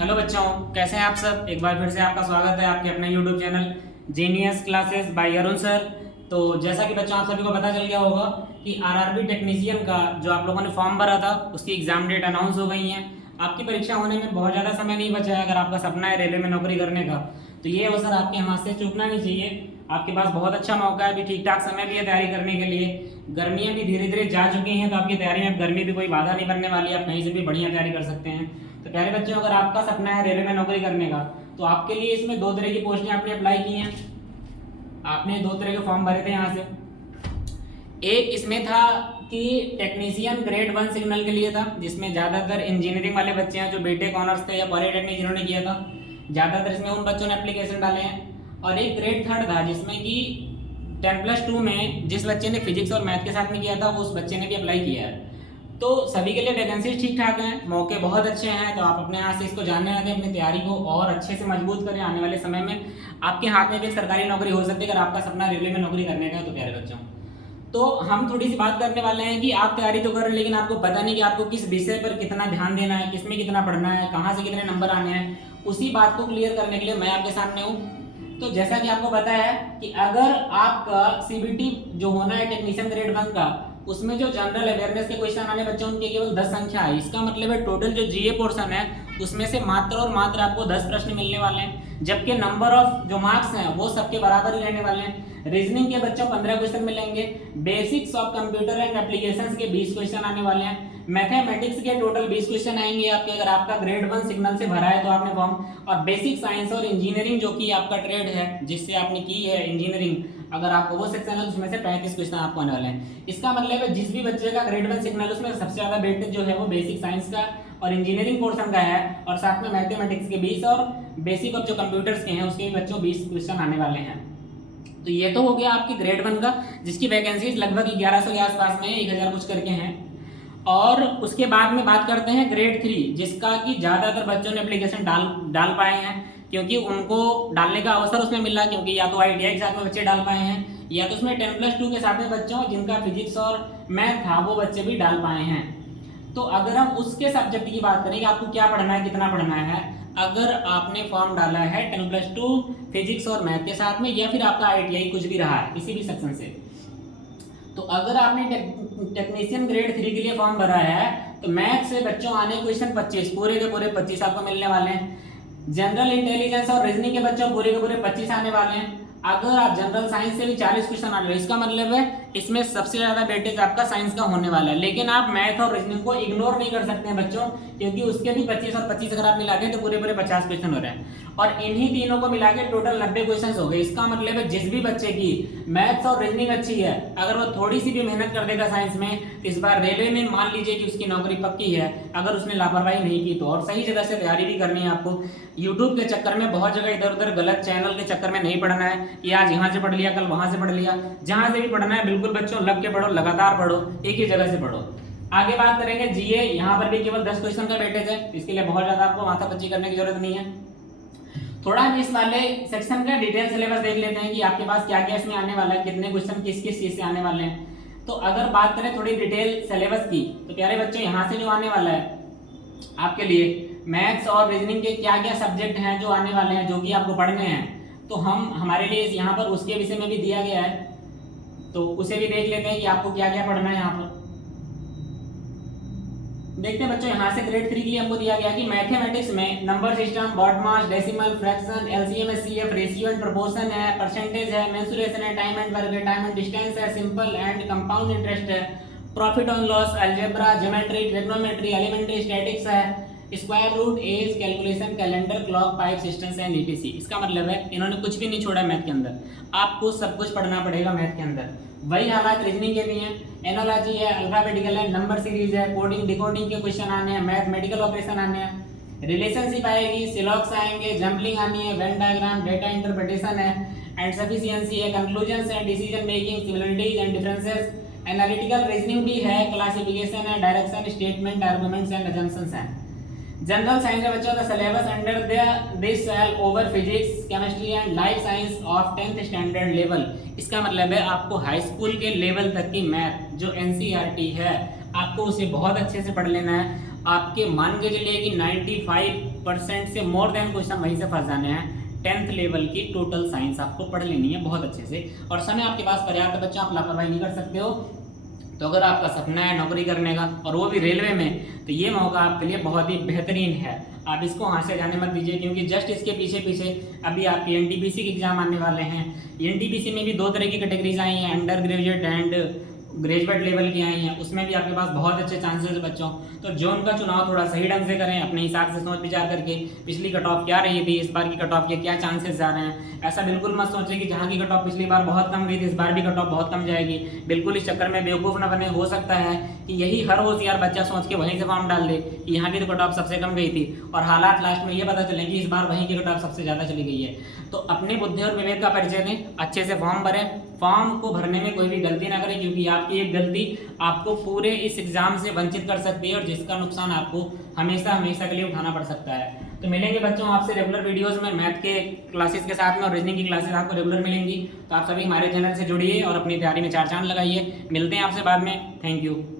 Hello बच्चों, कैसे हैं आप सब। एक बार फिर से आपका स्वागत है आपके अपने YouTube channel genius classes bye Arun sir. तो जैसा कि बच्चों आप सभी को पता चल गया होगा कि आरआरबी टेक्नीशियन का जो आप लोगों ने फॉर्म भरा था उसकी एग्जाम डेट अनाउंस हो गई है। आपकी परीक्षा होने में बहुत ज़्यादा समय नहीं बचा है। अगर आपका सपना है रेलवे में नौकरी करने का तो ये अवसर आपके हाथ से चूकना नहीं चाहिए। आपके पास बहुत अच्छा मौका है, अभी ठीक ठाक समय भी है तैयारी करने के लिए। गर्मियाँ भी धीरे धीरे जा चुकी हैं तो आपकी तैयारी में गर्मी भी कोई बाधा नहीं बनने वाली है। आप कहीं से भी बढ़िया तैयारी कर सकते हैं। तो प्यारे बच्चों, अगर आपका सपना है रेलवे में नौकरी करने का तो आपके लिए इसमें दो तरह की पोस्टें आपने अप्लाई की हैं। आपने दो तरह के फॉर्म भरे थे यहाँ से। एक इसमें था कि टेक्नीशियन ग्रेड 1 सिग्नल के लिए था, जिसमें ज़्यादातर इंजीनियरिंग वाले बच्चे हैं जो बीटेक ऑनर्स थे या पॉलीटेक्निक जिन्होंने किया था। ज़्यादातर इसमें उन बच्चों ने एप्लीकेशन डाले हैं। और एक ग्रेड 3 था जिसमें कि 10+2 में जिस बच्चे ने फिजिक्स और मैथ के साथ में किया था वो उस बच्चे ने भी अप्लाई किया है। तो सभी के लिए वैकेंसी ठीक ठाक हैं, मौके बहुत अच्छे हैं। तो आप अपने हाथ से इसको जानने ना दें, अपनी तैयारी को और अच्छे से मजबूत करें। आने वाले समय में आपके हाथ में भी एक सरकारी नौकरी हो सकती है अगर आपका सपना रेलवे में नौकरी करने का है। तो प्यारे बच्चों, तो हम थोड़ी सी बात करने वाले हैं कि आप तैयारी तो कर रहे हैं लेकिन आपको पता नहीं कि आपको किस विषय पर कितना ध्यान देना है, किसमें कितना पढ़ना है, कहाँ से कितने नंबर आने हैं। उसी बात को क्लियर करने के लिए मैं आपके सामने हूँ। तो जैसा कि आपको पता है कि अगर आपका सीबीटी जो होना है टेक्नीशियन ग्रेड 1 का, उसमें जो जनरल अवेयरनेस के क्वेश्चन आने बच्चों उनके केवल 10 संख्या है। इसका मतलब है टोटल जो जीए पोर्शन है उसमें से मात्र और मात्र आपको 10 प्रश्न मिलने वाले हैं, जबकि नंबर ऑफ जो मार्क्स हैं वो सबके बराबर ही रहने वाले हैं। रीजनिंग के बच्चों 15 क्वेश्चन मिलेंगे। Basics of computer and applications के 20 क्वेश्चन आने वाले हैं। मैथमेटिक्स के टोटल 20 क्वेश्चन आएंगे आपके, अगर आपका ग्रेड 1 सिग्नल से भरा है तो आपने फॉर्म। और बेसिक साइंस और इंजीनियरिंग जो कि आपका ट्रेड है जिससे आपने की है इंजीनियरिंग, अगर आपको वो सेक्शन है तो उसमें से 35 क्वेश्चन आपको आने वाले हैं। इसका मतलब है जिस भी बच्चे का ग्रेड 1 सिग्नल उसमें सबसे ज्यादा वेटेज जो है वो बेसिक साइंस का और इंजीनियरिंग पोर्शन का है, और साथ में मैथमेटिक्स के 20 और बेसिक और जो कंप्यूटर्स के हैं उसके भी बच्चों 20 क्वेश्चन आने वाले हैं। तो ये तो हो गया आपकी ग्रेड 1 का, जिसकी वैकेंसीज लगभग 1100 के आसपास में 1000 कुछ करके हैं। और उसके बाद में बात करते हैं ग्रेड 3, जिसका कि ज़्यादातर बच्चों ने एप्लीकेशन डाल पाए हैं, क्योंकि उनको डालने का अवसर उसमें मिला, क्योंकि या तो आईटीआई के साथ में बच्चे डाल पाए हैं या तो उसमें 10+2 के साथ में बच्चों जिनका फिजिक्स और मैथ था वो बच्चे भी डाल पाए हैं। तो अगर हम उसके सब्जेक्ट की बात करें कि आपको क्या पढ़ना है, कितना पढ़ना है, अगर आपने फॉर्म डाला है 10+2 फिजिक्स और मैथ के साथ में, या फिर आपका आईटीआई कुछ भी रहा है किसी भी सेक्शन से, तो अगर आपने टेक्नीशियन ग्रेड 3 के लिए फॉर्म भरा है तो मैथ से बच्चों आने क्वेश्चन 25 पूरे के पूरे 25 आपको मिलने वाले हैं। जनरल इंटेलिजेंस और रीजनिंग के बच्चों पूरे के पूरे 25 आने वाले हैं। अगर आप जनरल साइंस से भी 40 क्वेश्चन आ रहे हैं, इसका मतलब है इसमें सबसे ज्यादा वेटेज आपका साइंस का होने वाला है। लेकिन आप मैथ और रीजनिंग को इग्नोर नहीं कर सकते हैं बच्चों, क्योंकि उसके भी 25 और 25 अगर आप मिला दें तो पूरे पूरे 50 क्वेश्चन हो रहे हैं। और इन्हीं तीनों को मिला के टोटल 90 क्वेश्चन हो गए। इसका मतलब है जिस भी बच्चे की मैथ्स और रीजनिंग अच्छी है, अगर वो थोड़ी सी भी मेहनत कर देगा साइंस में, तो इस बार रेलवे में मान लीजिए कि उसकी नौकरी पक्की है, अगर उसने लापरवाही नहीं की तो। और सही जगह से तैयारी भी करनी है आपको। यूट्यूब के चक्कर में बहुत जगह इधर उधर गलत चैनल के चक्कर में नहीं पढ़ना है कि आज यहाँ से पढ़ लिया कल वहां से पढ़ लिया। जहां से भी पढ़ना है बिल्कुल बच्चों लग के पढ़ो, लगातार पढ़ो, एक ही जगह से पढ़ो। आगे बात करेंगे जीए। यहाँ पर भी केवल 10 क्वेश्चन का वेटेज है, इसके लिए बहुत ज्यादा आपको माथापच्ची करने की जरूरत नहीं है। थोड़ा हम इस वाले सेक्शन का डिटेल सिलेबस देख लेते हैं कि आपके पास क्या क्या इसमें आने वाला है, कितने क्वेश्चन किस किस चीज से आने वाले हैं। तो अगर बात करें थोड़ी डिटेल सिलेबस की, तो प्यारे बच्चों यहाँ से जो आने वाला है आपके लिए मैथ्स और रीजनिंग के क्या क्या सब्जेक्ट हैं जो आने वाले हैं, जो कि आपको पढ़ने हैं, तो हम हमारे लिए यहाँ पर उसके विषय में भी दिया गया है, तो उसे भी देख लेते हैं कि आपको क्या क्या पढ़ना है। यहाँ पर देखते हैं बच्चों, यहाँ से ग्रेड 3 के लिए हमको दिया गया कि मैथमेटिक्स में number system, BODMAS, decimal, fraction, LCM, HCF, ratio and proportion है, परसेंटेज है, मेंसुरेशन है, टाइम एंड वर्क है, टाइम एंड डिस्टेंस है, सिंपल एंड कंपाउंड इंटरेस्ट है, profit on loss, algebra, geometry, trigonometry, elementary statistics है, square root, age calculation, calendar, clock, pipe systems and etc. इसका मतलब है इन्होंने कुछ भी नहीं छोड़ा मैथ के अंदर, आपको सब कुछ पढ़ना पड़ेगा मैथ के अंदर। वही हालात रीजनिंग के भी हैं, एनोलॉजी है, अल्फाबेटिकल है, नंबर सीरीज है, कोडिंग डिकोडिंग के क्वेश्चन आने हैं, मैथमेटिकल ऑपरेशन आने हैं, रिलेशनशिप आएगी, सिलॉक्स आएंगे, जंपलिंग आनी है, वेन डायग्राम, डेटा इंटरप्रिटेशन है एंड सफिशिएंसी है, कंक्लूजन्स है, decision making, similarities and differences, analytical reasoning भी है, क्लासिफिकेशन है, direction, statement, arguments and assumptions हैं। जनरल साइंस में बच्चों the syllabus under this sell over physics, chemistry and life science of 10th standard level. इसका मतलब है आपको हाई स्कूल के लेवल तक की मैथ जो एनसीईआरटी है आपको उसे बहुत अच्छे से पढ़ लेना है। आपके मान के चलिए कि 95 95% से मोर देन क्वेश्चन वहीं से फंस जाने हैं। 10th लेवल की टोटल साइंस आपको पढ़ लेनी है बहुत अच्छे से, और समय आपके पास पर्याप्त है बच्चों, आप लापरवाही नहीं कर सकते हो। तो अगर आपका सपना है नौकरी करने का और वो भी रेलवे में, तो ये मौका आपके लिए बहुत ही बेहतरीन है। आप इसको हाथ से जाने मत दीजिए, क्योंकि जस्ट इसके पीछे पीछे अभी आपके एनटीपीसी के एग्जाम आने वाले हैं। एनटीपीसी में भी 2 तरह की कैटेगरीज आई हैं, under graduate and graduate level की आई हैं, उसमें भी आपके पास बहुत अच्छे चांसेस है बच्चों। तो जोन का चुनाव थोड़ा सही ढंग से करें, अपने हिसाब से सोच विचार करके, पिछली कट ऑफ क्या रही थी, इस बार की कट ऑफ के क्या चांसेस जा रहे हैं। ऐसा बिल्कुल मत सोचें कि जहाँ की कट ऑफ पिछली बार बहुत कम गई थी, इस बार भी कट ऑफ बहुत कम जाएगी। बिल्कुल इस चक्कर में बेवकूफ़ न बने। हो सकता है कि यही हर होशियार बच्चा सोच के वहीं से फॉर्म डाल दे कि यहाँ की तो कट ऑफ सबसे कम गई थी, और हालात लास्ट में ये पता चले कि इस बार वहीं की कट ऑफ सबसे ज़्यादा चली गई है। तो अपने बुद्धि और विवेक का परिचय दें, अच्छे से फॉर्म भरें, फॉर्म को भरने में कोई भी गलती ना करें, क्योंकि आपकी एक गलती आपको पूरे इस एग्जाम से वंचित कर सकती है, और जिसका नुकसान आपको हमेशा हमेशा के लिए उठाना पड़ सकता है। तो मिलेंगे बच्चों आपसे रेगुलर वीडियोस में, मैथ के क्लासेस के साथ में, और रीजनिंग की क्लासेस आपको रेगुलर मिलेंगी। तो आप सभी हमारे चैनल से जुड़िए और अपनी तैयारी में 4 चांद लगाइए। मिलते हैं आपसे बाद में। Thank you.